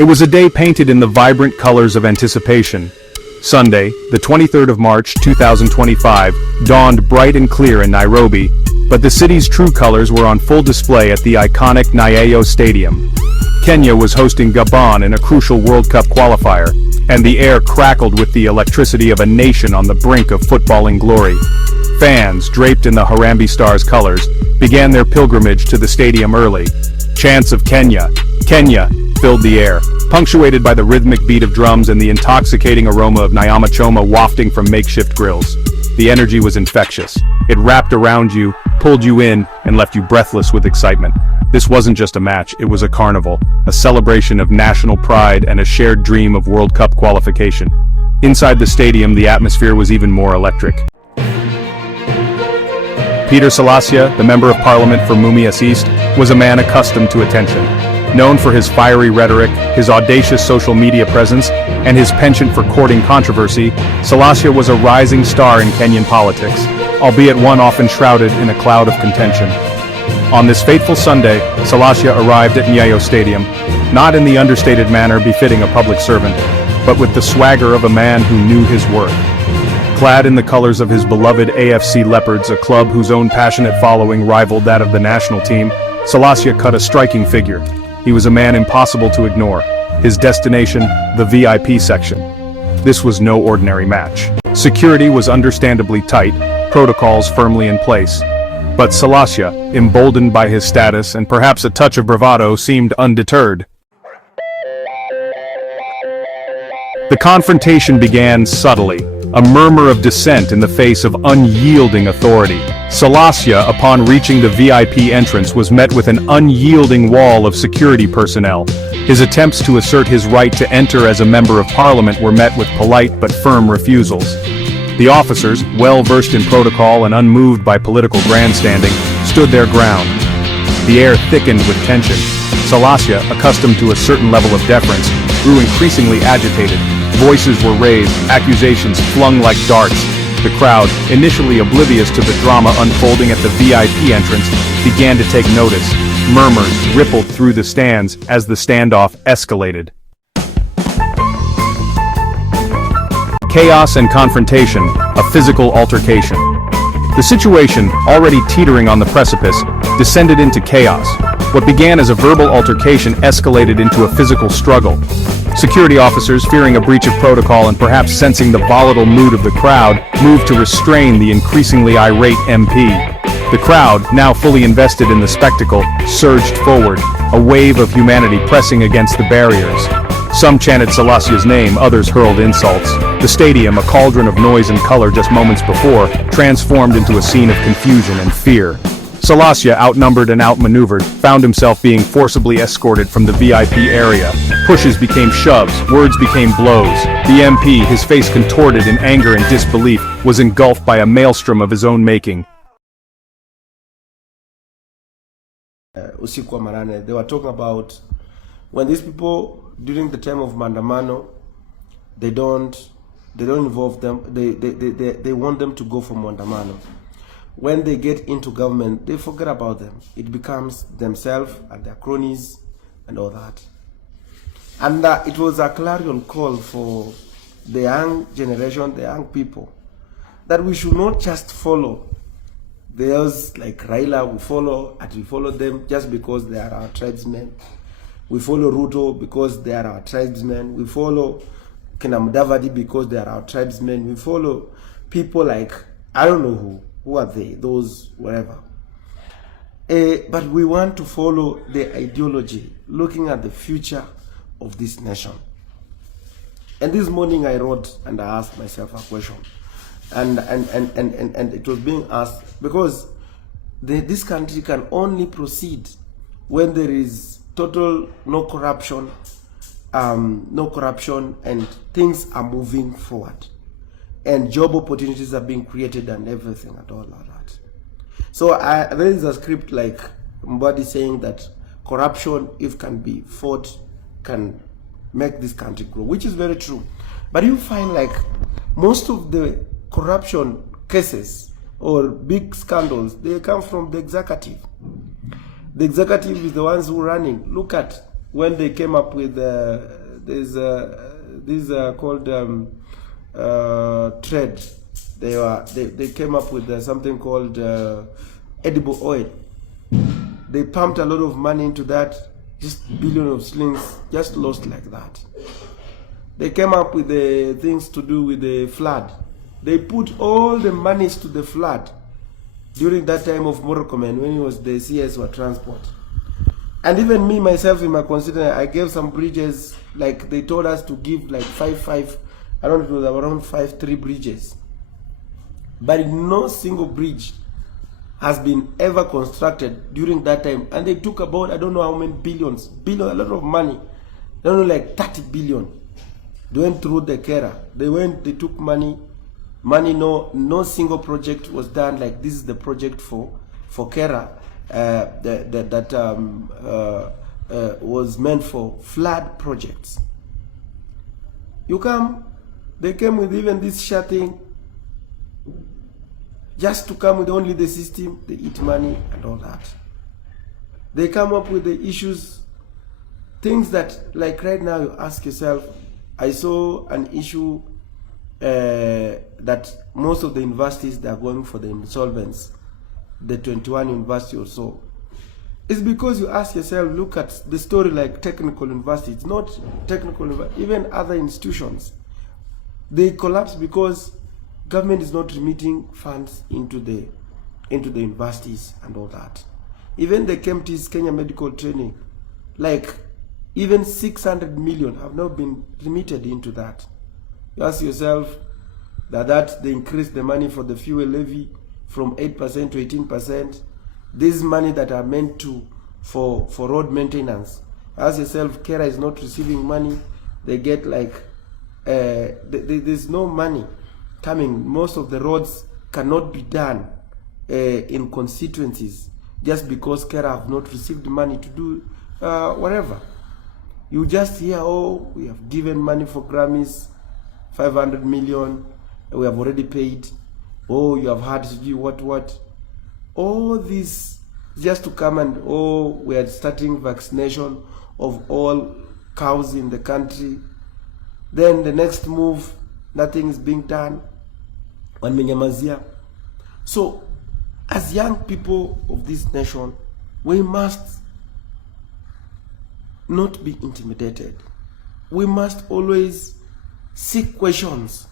It was a day painted in the vibrant colors of anticipation. Sunday, the 23rd of March 2025, dawned bright and clear in Nairobi, but the city's true colors were on full display at the iconic Nyayo Stadium. Kenya was hosting Gabon in a crucial World Cup qualifier, and the air crackled with the electricity of a nation on the brink of footballing glory. Fans, draped in the Harambee Stars colors, began their pilgrimage to the stadium early. Chants of Kenya, Kenya, filled the air, punctuated by the rhythmic beat of drums and the intoxicating aroma of nyama choma wafting from makeshift grills. The energy was infectious. It wrapped around you, pulled you in, and left you breathless with excitement. This wasn't just a match, it was a carnival, a celebration of national pride and a shared dream of World Cup qualification. Inside the stadium, the atmosphere was even more electric. Peter Salasya, the Member of Parliament for Mumias East, was a man accustomed to attention. Known for his fiery rhetoric, his audacious social media presence, and his penchant for courting controversy, Salasya was a rising star in Kenyan politics, albeit one often shrouded in a cloud of contention. On this fateful Sunday, Salasya arrived at Nyayo Stadium, not in the understated manner befitting a public servant, but with the swagger of a man who knew his worth. Clad in the colors of his beloved AFC Leopards, a club whose own passionate following rivaled that of the national team, Salasya cut a striking figure. He was a man impossible to ignore. His destination, the VIP section. This was no ordinary match. Security was understandably tight, protocols firmly in place. But Salasya, emboldened by his status and perhaps a touch of bravado, seemed undeterred. The confrontation began subtly, a murmur of dissent in the face of unyielding authority. Salasya, upon reaching the VIP entrance, was met with an unyielding wall of security personnel. His attempts to assert his right to enter as a member of parliament were met with polite but firm refusals. The officers, well versed in protocol and unmoved by political grandstanding, stood their ground. The air thickened with tension. Salasya, accustomed to a certain level of deference, grew increasingly agitated. Voices were raised, accusations flung like darts. The crowd, initially oblivious to the drama unfolding at the VIP entrance, began to take notice. Murmurs rippled through the stands as the standoff escalated. Chaos and confrontation, a physical altercation. The situation, already teetering on the precipice, descended into chaos. What began as a verbal altercation escalated into a physical struggle. Security officers, fearing a breach of protocol and perhaps sensing the volatile mood of the crowd, moved to restrain the increasingly irate MP. The crowd, now fully invested in the spectacle, surged forward, a wave of humanity pressing against the barriers. Some chanted Salasya's name, others hurled insults. The stadium, a cauldron of noise and color just moments before, transformed into a scene of confusion and fear. Salasya, outnumbered and outmaneuvered, found himself being forcibly escorted from the VIP area. Pushes became shoves, words became blows. The MP, his face contorted in anger and disbelief, was engulfed by a maelstrom of his own making. Usiku wa manane, they were talking about when these people during the time of Mandamano, they don't involve them. They want them to go for Mandamano. When they get into government, they forget about them. It becomes themselves and their cronies and all that. And it was a clarion call for the young generation, the young people, that we should not just follow those like Raila. We follow them just because they are our tribesmen. We follow Ruto because they are our tribesmen. We follow Kinamudavadi because they are our tribesmen. We follow people like, I don't know who are they, those, whatever. But we want to follow the ideology, looking at the future of this nation. And this morning I wrote and I asked myself a question. And it was being asked, because this country can only proceed when there is total no corruption, and things are moving forward. And job opportunities are being created and everything and all of that. So there is a script like Mbadi saying that corruption, if can be fought, can make this country grow, which is very true. But you find like most of the corruption cases or big scandals, they come from the executive. The executive is the ones who are running. Look at when they came up with these called trade. They came up with something called edible oil. They pumped a lot of money into that, just billions of shillings, just lost like that. They came up with the things to do with the flood. They put all the monies to the flood during that time of Morokomen, when it was the CS or transport. And even me myself in my constituency, I gave some bridges, like they told us to give like five, I don't know, there were around 3 bridges. But no single bridge has been ever constructed during that time. And they took about, I don't know how many billions, a lot of money. I don't know, like 30 billion. They went through the Kera. They took money, no single project was done like this is the project for Kera that was meant for flood projects. They came with even this shutting, just to come with only the system, they eat money and all that. They come up with the issues, things that, like right now, you ask yourself. I saw an issue that most of the universities, they are going for the insolvents, the 21 university or so. It's because you ask yourself, look at the story like technical universities. It's not technical, even other institutions. They collapse because government is not remitting funds into the universities and all that. Even the KMT's, Kenya Medical Training, like even 600 million have not been remitted into that. You ask yourself that they increased the money for the fuel levy from 8% to 18%. This money that are meant for road maintenance. Ask yourself, Kera is not receiving money. They get like, there's no money coming. Most of the roads cannot be done in constituencies just because Kera have not received money to do whatever. You just hear, oh, we have given money for Grammys, 500 million, we have already paid. Oh, you have had to do what. All this just to come and, oh, we are starting vaccination of all cows in the country. Then the next move, nothing is being done. So, as young people of this nation, we must not be intimidated. We must always seek questions,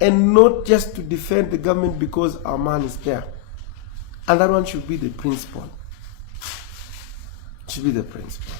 and not just to defend the government because our man is there. And that one should be the principle. Should be the principle.